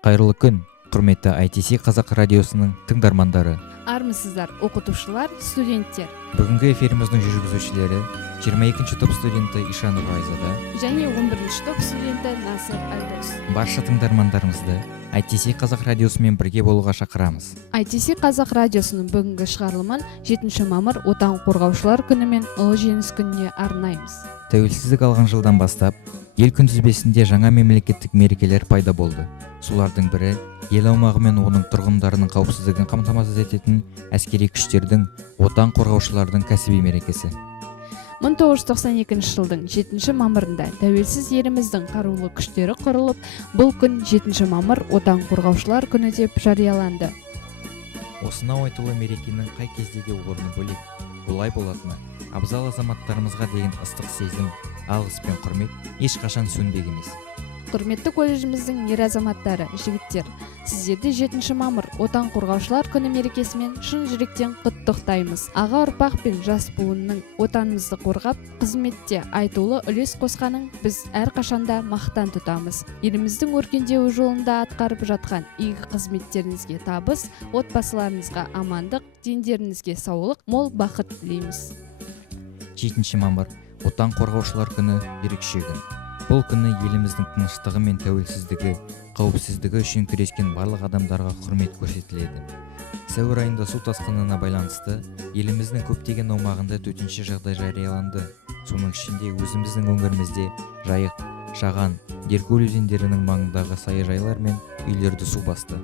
Кайырлы күн, құрметті ITC Қазақ радиосының тыңдармандары. Армысыздар, оқытушылар, студенттер. Бүгінгі эфиріміздің жүргізушілері 22-ші топ студенті Ишанова Айзада және 11-ші топ студенті Насыр Айдос. Барша тыңдармандарымызды ITC Қазақ радиосымен бірге болуға шақырамыз. ITC Қазақ радиосының бүгінгі шығарылымын 7 мамыр Отан қорғаушылар күні мен Ұлы жеңіс күніне арнаймыз. Тәуелсіздік алған жылдан бастап, ел күнтізбесінде жаңа мемлекеттік мерекелер пайда болды. Солардың бірі ел аумағы мен оның тұрғындарының қауіпсіздігін қамтамасыз ететін әскери күштердің отан қорғаушылардың кәсіби мерекесі. 1992 жылдың 7 мамырында тәуелсіз еліміздің қарулы күштері құрылып, бұл күн 7 мамыр Отан қорғаушылар күні деп жарияланды. Осынау айтулы мерекенің қай кезде де орны бөлек. Бұлай болатыны, абзал азаматтарымызға деген ыстық сезім, алғыс пен құрмет ешқашан сөнбек емес. Құрметті колледжіміздің ер азаматтары, жігіттер, сіздерді 7 мамыр Отан қорғаушылар күні мерекесімен шын жүректен құттықтаймыз. Аға ұрпақ пен жас буынның отанымызды қорғап, қызметте айтулы үлес қосқанын біз әрқашанда мақтан тұтамыз. Еліміздің өркендеуі жолында атқарып жатқан игі қызметтеріңізге табыс, отбасыларыңызға амандық, дендеріңізге саулық, мол бақыт тілейміз. 7 мамыр Отан қорғаушылар күні ерекше күн. Бұл күні еліміздің тыныштығы мен тәуелсіздігі, қауіпсіздігі үшін күрескен барлық адамдарға құрмет көрсетіледі. Сәуір айында су тасқынына байланысты еліміздің көптеген аумағында төтенше жағдай жарияланды. Соның ішінде өзіміздің өңірімізде Жайық, Шаған, Деркөл өзендерінің маңындағы саяжайлар мен үйлерді су басты.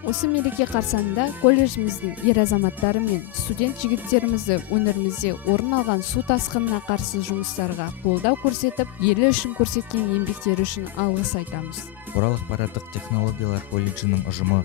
Осы мереке қарсаңында колледжіміздің ер азаматтары мен студент жігіттерімізді өңірімізде орын алған су тасқынына қарсы жұмыстарға қолдау көрсетіп, елі үшін көрсеткен еңбектері үшін алғыс айтамыз. Орал ақпараттық технологиялар колледжінің ұжымы,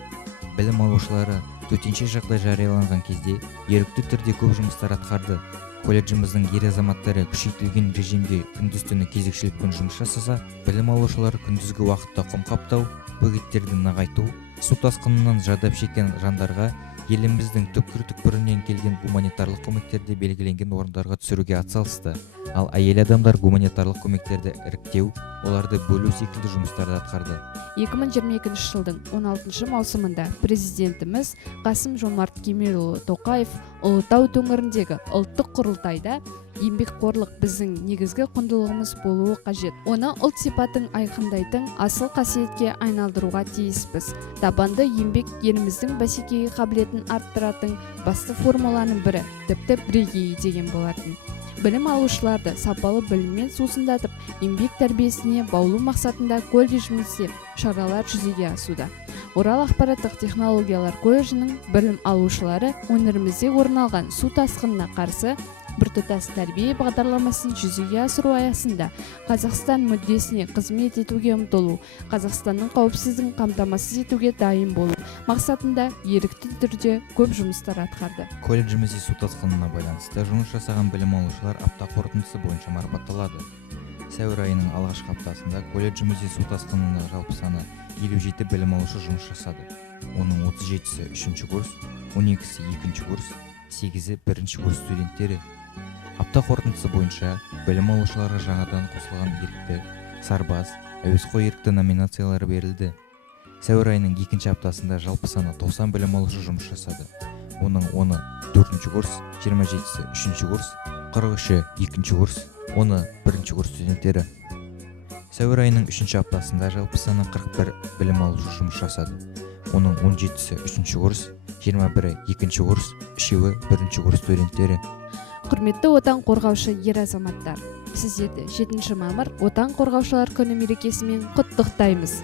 білім алушылары төтенше жағдай жарияланған кезде ерікті түрде көп жұмыстар атқарды. Колледжіміздің ер азаматтары күшейтілген режимде күндіз-түні кезекшілікпен жұмыс жасаса, білім алушылары күндізгі уақытта құм қаптау, бөгеттерді нығайту, су тасқынынан зардап шеккен жандарға еліміздің түкпір-түкпірінен келген гуманитарлық көмектерді белгіленген орындарға түсіруге атсалысты. Ал әйел адамдар гуманитарлық көмектерді іріктеу, оларды бөлу секілді жұмыстарды атқарды. 2022 жылдың 16 маусымында президентіміз Қасым-Жомарт Кемелұлы Тоқаев Ұлытау төңіріндегі ұлттық құрылтайда еңбекқорлық біздің негізгі құндылығымыз болуы қажет. Оны ұлт сипатын айқындайтын асыл қасиетке айналдыруға тиіспіз. Табанды еңбек еліміздің бәсекеге қабілетін арттыратын басты формуланың бірі, тіпті бірегейі деген болатын. Білім алушыларды сапалы біліммен сусындатып, еңбек тәрбиесіне баулу мақсатында колледжімізде шаралар жүзеге асуда. Орал ақпараттық технологиялар колледжінің білім алушылары өңірімізде орын алған су тасқынына қарсы біртұтас тәрбие бағдарламасын жүзеге асыру аясында Қазақстан мүддесіне қызмет етуге ұмтылу, Қазақстанның қауіпсіздігін қамтамасыз етуге дайын болу мақсатында ерікті түрде көп жұмыстар атқарды. Колледжімізде су тасқынына байланысты жұмыс жасаған білім алушылар апта қорытындысы бойынша марапатталады. Сәуір айының алғашқы аптасында колледжімізде су тасқынына жалпы саны 57 білім алушы жұмыс жасады. Оның 37-сі 3-ші курс, 12-сі 2-ші курс, 8-і 1-ші курс студенттері. Апта қорытындысы бойынша білім алушыларға жаңадан қосылған ерікті, сарбаз, әуесқой ерікті номинациялары берілді. Сәуір айының 2-ші аптасында жалпы саны 90 білім алушы жұмыс жасады. Оның 10-і 4-ші курс, 27-сі 3-ші курс, 43-і 2-ші курс, 10-і 1-ші курс студенттері. Сәуір айының 3-ші аптасында жалпы саны 41 білім алушы жұмыс жасады. Оның 17-сі 3-ші курс, 21-і 2-ші курс, 3-і 1-ші курс студенттері. Құрметті отан қорғаушы ер азаматтар, сіздерді 7 мамыр Отан қорғаушылар күні мерекесімен құттықтаймыз.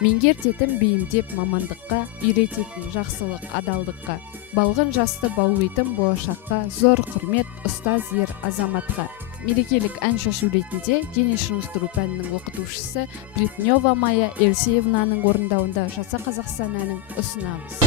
Меңгертетін бейімдеп мамандыққа, үйрететін жақсылық адалдыққа, балғын жасты баулайтын болашаққа, зор құрмет ұстаз ер азаматқа. Мерекелік ән шашу ретінде дене шынықтыру пәнінің оқытушысы Плетнева Майя Елсеевнаның орындауында Жаса Қазақстан әнін ұсынамыз.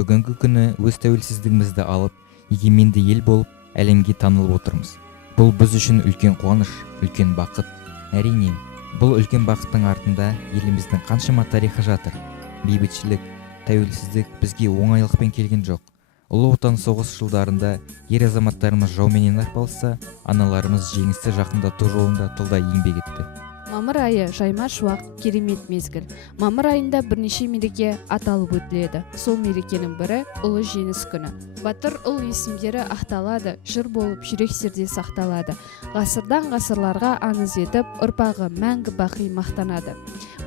бүгінгі күні өз тәуелсіздігімізді алып, егеменді ел болып, әлемге танылып отырмыз. Бұл біз үшін үлкен қуаныш, үлкен бақыт. Әрине, бұл үлкен бақыттың артында еліміздің қаншама тарихы жатыр. Бейбітшілік, тәуелсіздік бізге оңайлықпен келген жоқ. Ұлы отан соғыс жылдарында ер азаматтарымыз жауменен арпалысса, аналарымыз жеңісті жақындату жолында тылда еңбек етті. Мамыр айы жайма шуақ, керемет мезгіл. Мамыр айында бірнеше мереке аталып өтіледі. Сол мерекенің бірі ұлы жеңіс күні. Батыр ұл есімдері ақталады, жыр болып жүрексерде сақталады. Ғасырдан ғасырларға аңыз етіп, ұрпағы мәңгі бақи мақтанады.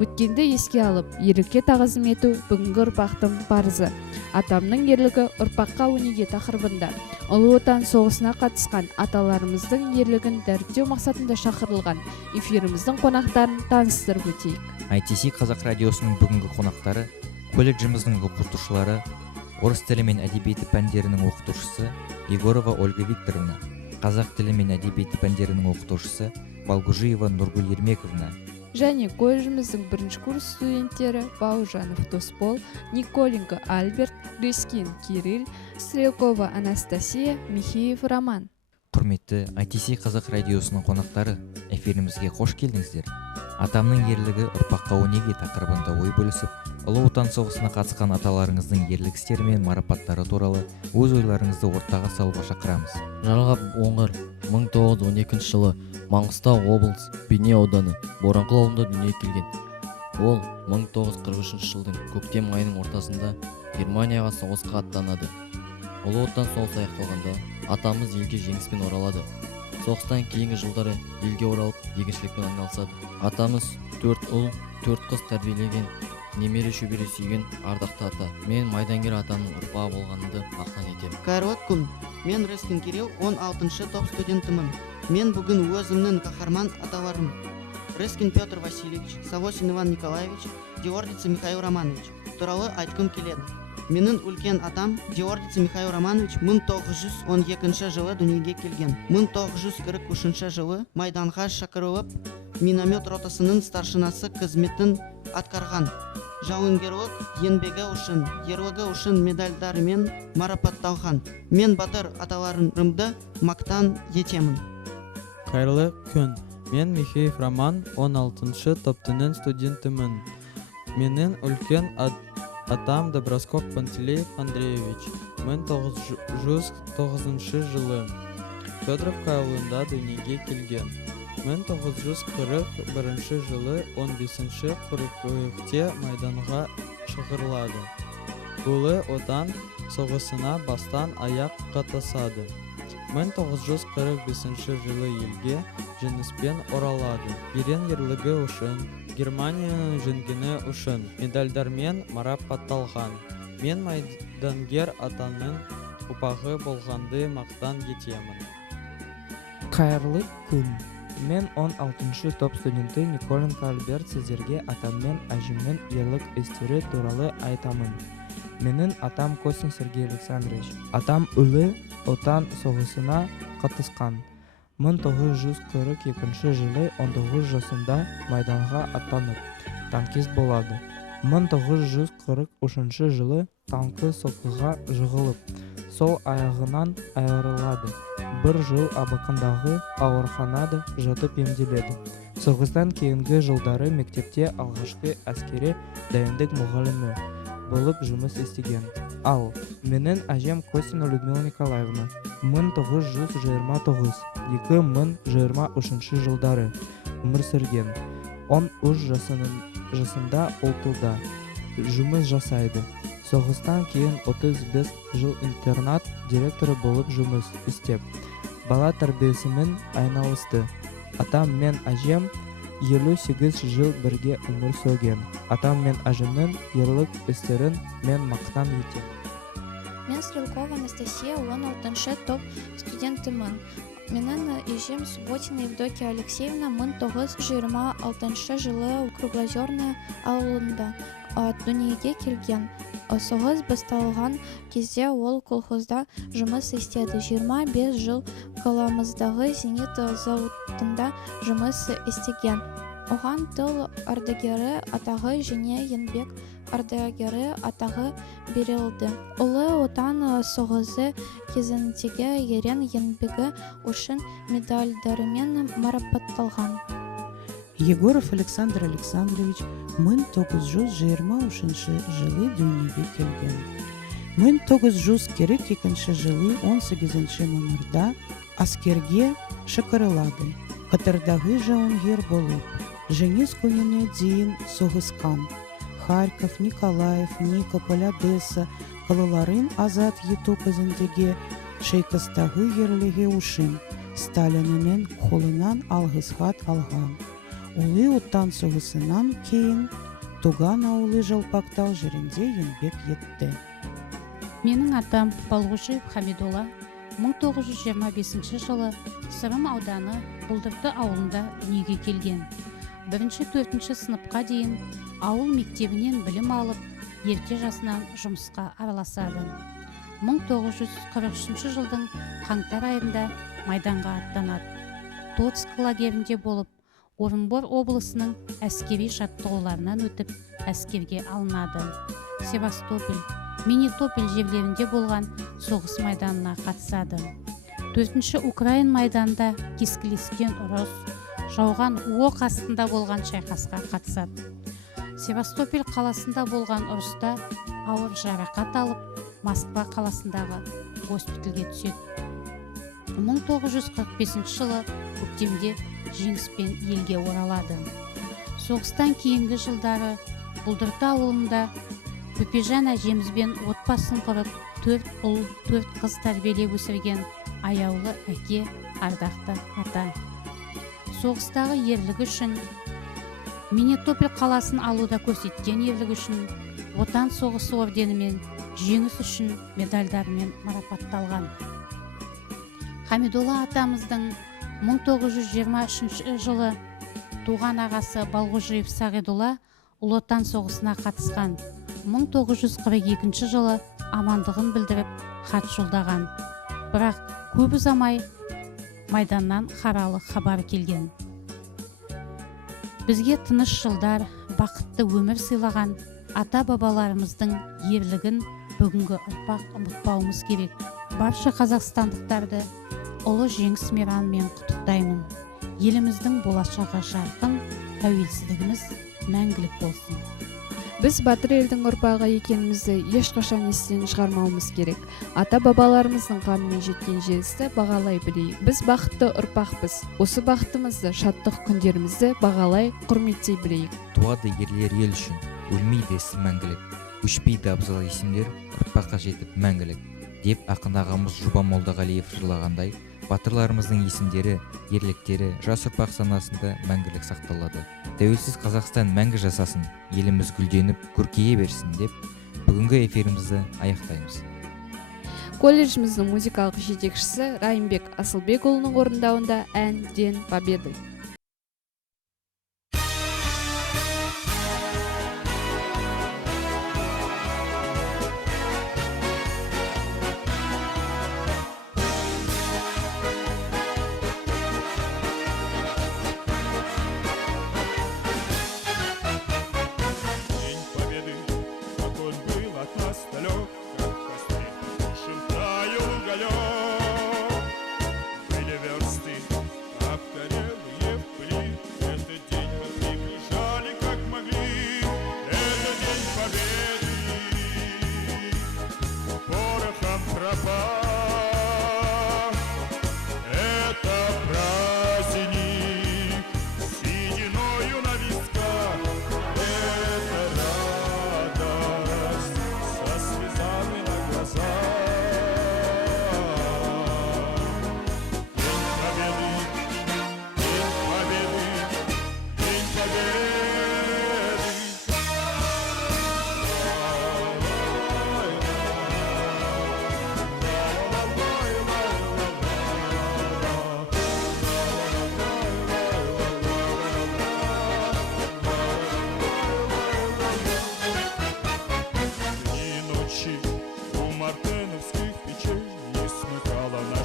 Өткенді еске алып, ерлікке тағзым ету бүгінгі ұрпақтың парызы. Атамның ерлігі ұрпаққа өнеге тақырыбында Ұлы Отан соғысына қатысқан аталарымыздың ерлігін дәріптеу мақсатында шақырылған эфиріміздің қонақтарын таныстырып өтейік. ITC Қазақ радиосының бүгінгі қонақтары колледжіміздің оқытушылары, орыс тілі мен әдебиеті пәндерінің оқытушысы Егорова Ольга Викторовна, қазақ тілі мен әдебиеті пәндерінің оқытушысы Балгужиева Нұргүл Ермековна, және колледжіміздің бірінші курс студенттері Баужанов Тоспол, Николенко Альберт, Рескин Кирилл, Стрелкова Анастасия, Михеев Роман. Құрметті ITC Қазақ радиосының қонақтары, эфирімізге қош келдіңіздер. Атамның ерлігі ұрпаққа өнеге тақырыбында ой бөлісіп, Ұлы Отан соғысына қатысқан аталарыңыздың ерлік істері мен марапаттары туралы өз ойларыңызды ортаға салуға шақырамыз. Жарғап Оңғар 1912 жылы Маңғыстау облыс Бейнеу ауданы Боранқұл ауылында дүниеге келген. Ол 1943 жылдың көктем айының ортасында Германияға соғысқа аттанады. Ұлы Отан соғысы аяқталғанда атамыз елге жеңіспен оралады. Соғыстан кейінгі жылдары елге оралып егіншілікпен айналысады. Атамыз 4 ұл, 4 қыз тәрбиелеген, немере шөбере сүйген ардақты ата. Мен майдангер атаның ұрпағы болғанымды мақтан етемін. Қайырлы күн. Мен Рескин Кирилл, 16-шы топ студентімін. Мен бүгін өзімнің қаһарман аталарым Рескин Петр Васильевич, Савосин Иван Николаевич, Диордица Михаил Романович туралы айтқым келеді. Менің үлкен атам Диордица Михаил Романович 1912 жылы дүниеге келген. 1943 жылы майданға шақырылып, миномет ротасының старшинасы қызметін атқарған. Жауынгерлік еңбегі үшін, ерлігі үшін медальдарымен марапатталған. Мен батыр аталарымды мақтан етемін. Қайырлы күн. Мен Михеев Роман, 16-шы топтының студентімін. Менің үлкен атам Доброскок Пантелеев Андреевич 1909 жылы Федоровка ауылында дүниеге келген. 1941 жылы 15-ші қыркүйекте майданға шығарылады. Ұлы Отан соғысына бастан аяқ қатысады. 1945 жылы елге жеңіспен оралады. Ерен ерлігі үшін, Германияның жеңгені үшін медальдармен марапатталған. Мен майдангер атаның ұрпағы болғанды мақтан етемін. Қайырлы күн. Мен 16-шы топ студенті Николенко Альберт сіздерге атам мен әжемнің ерлік істері туралы айтамын. Менің атам Костин Сергей Александрович. Атам Ұлы Отан соғысына қатысқан. 1942 жылы 19 жасында майданға аттанып, танкист болады. 1943 жылы танкі соққыға жығылып, сол аяғынан айырылады. Бір жыл абақандағы ауруханада жатып емделеді. Соғыстан кейінгі жылдары мектепте алғашқы әскери дайындық мұғалімі болып жұмыс істеген. Ал менің әжем Костина Людмила Николаевна 1929-2023 жылдары өмір сүрген. 13 жасында ол тылда жұмыс жасайды. Соғыстан кейін 35 жыл интернат директоры болып жұмыс істеп, бала тәрбиесімен айналысты. Атам мен әжем 58 жыл бірге өмір сүрген. Атам мен әжемнің ерлік істерін мен мақтан етемін. Мен Стрелкова Анастасия, 16-шы топ студентімін. Менің әжем Субботина Евдокия Алексеевна 1926 жылы Круглозерный ауылында дүниеге келген. Соғыс басталған кезде ол колхозда жұмыс істеді. 25 жыл қаламыздағы зенит зауытында жұмыс істеген. Оған тыл ардагері атағы және еңбек ардагері атағы берілді. Ұлы отан соғысы кезіндегі ерен еңбегі үшін медальдарымен марапатталған. Егоров Александр Александрович 1923 жылы дүниеге келген. 1942 жылы 18 мамырда аскерге шақырылады. Катардағы жауынгер болып, жеңіс күніне дейін соғысқан. Харьков, Николаев, Никополь, Одесса қалаларын азат ету кезіндегі шайқастағы ерлігі үшін Сталиннің қолынан алғыс хат алған. Ұлы отан соғысынан кейін туған ауылы Жалпақтал жерінде еңбек етті. Менің атам Балғожиев Хамидолла 1925 жылы Сырым ауданы Бұлдырты ауылында дүниеге келген. 1-4 сыныпқа дейін ауыл мектебінен білім алып, ерте жасынан жұмысқа араласады. 1943 жылдың қаңтар айында майданға аттанады. Тоцк лагерінде болып, Орынбор облысының әскери жаттығуларынан өтіп, әскерге алынады. Севастополь, Мелитополь жерлерінде болған соғыс майданына қатысады. 4-ші Украин майданында кескілескен ұрыс, жауған оқ астында болған шайқасқа қатысады. Севастополь қаласында болған ұрыста ауыр жарақат алып, Москва қаласындағы госпитальге түседі. 1945 жылы көктемде жеңіспен елге оралады. Соғыстан кейінгі жылдары Бұлдырты ауылында Бөпежан әжемізбен отбасын құрып, 4 ұл, 4 қыз тәрбиелеп өсірген аяулы әке, ардақты ата. Соғыстағы ерлігі үшін, Мелитополь қаласын алуда көрсеткен ерлігі үшін, Отан соғысы орденімен, жеңіс үшін медальдармен марапатталған. Хамидолла атамыздың 1923 жылы туған ағасы Балғожиев Сағидолла Ұлы Отан соғысына қатысқан. 1942 жылы амандығын білдіріп хат жолдаған. Бірақ көп ұзамай майданнан қаралы хабар келген. Бізге тыныш жылдар, бақытты өмір сыйлаған ата-бабаларымыздың ерлігін бүгінгі ұрпақ ұмытпауымыз керек. Барша қазақстандықтарды ұлы жеңіс мейрамымен құттықтаймын. Еліміздің болашағы жарқын, тәуелсіздігіміз мәңгілік болсын. Біз батыр елдің ұрпағы екенімізді ешқашан естен шығармауымыз керек. Ата-бабаларымыздың қанымен жеткен жеңісті бағалай білейік. Біз бақытты ұрпақпыз. Осы бақытымызды, шаттық күндерімізді бағалай, құрметтей білейік. Туады ерлер ел үшін, өлмейді ісі мәңгілік. Өшпейді абзал есімдер, ұрпаққа жетіп мәңгілік. Деп ақын ағамыз Жұба Молдағалиев жырлағандай, батырларымыздың есімдері, ерліктері жас ұрпақ санасында мәңгілік сақталады. Тәуелсіз Қазақстан мәңгі жасасын, еліміз гүлденіп, көркейе берсін деп, бүгінгі эфирімізді аяқтаймыз. Колледжіміздің музыкалық жетекшісі Райымбек Асылбекұлының орындауында ән Ден Победы.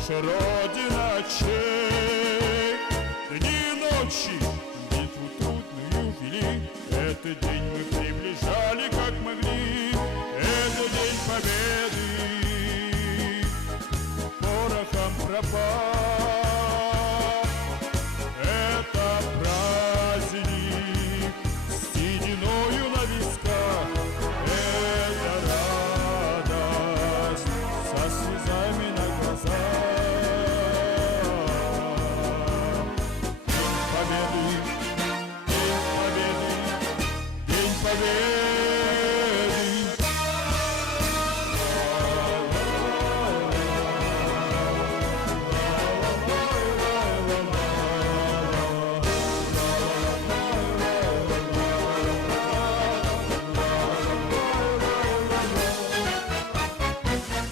Родина честь, дни и ночи, битву трудно Этот день мы приближали как могли. Это день победы. Порохом пропах. Это праздник с сединою на висках. Это радость со слезами на глазах. День победы, день победы, день победы.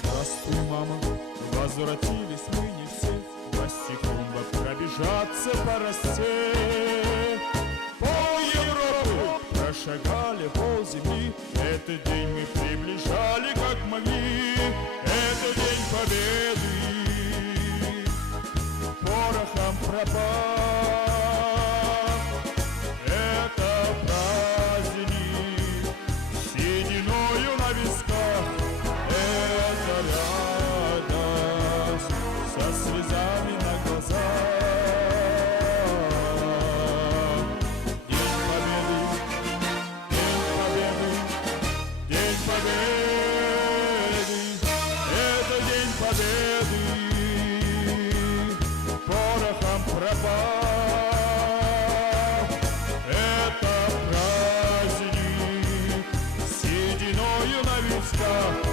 Здравствуй, мама, возвратились мы не все. Босиком пробежаться по росе. Пол Европы прошагали, пол земли. Этот день мы приближали как могли. Это день победы. Порохом пропах. Это праздник с сединою на висках. Это радость со слезами на глазах. День победы, день победы, день победы. Это день победы. Порохом пропах. Это праздник с сединою на висках.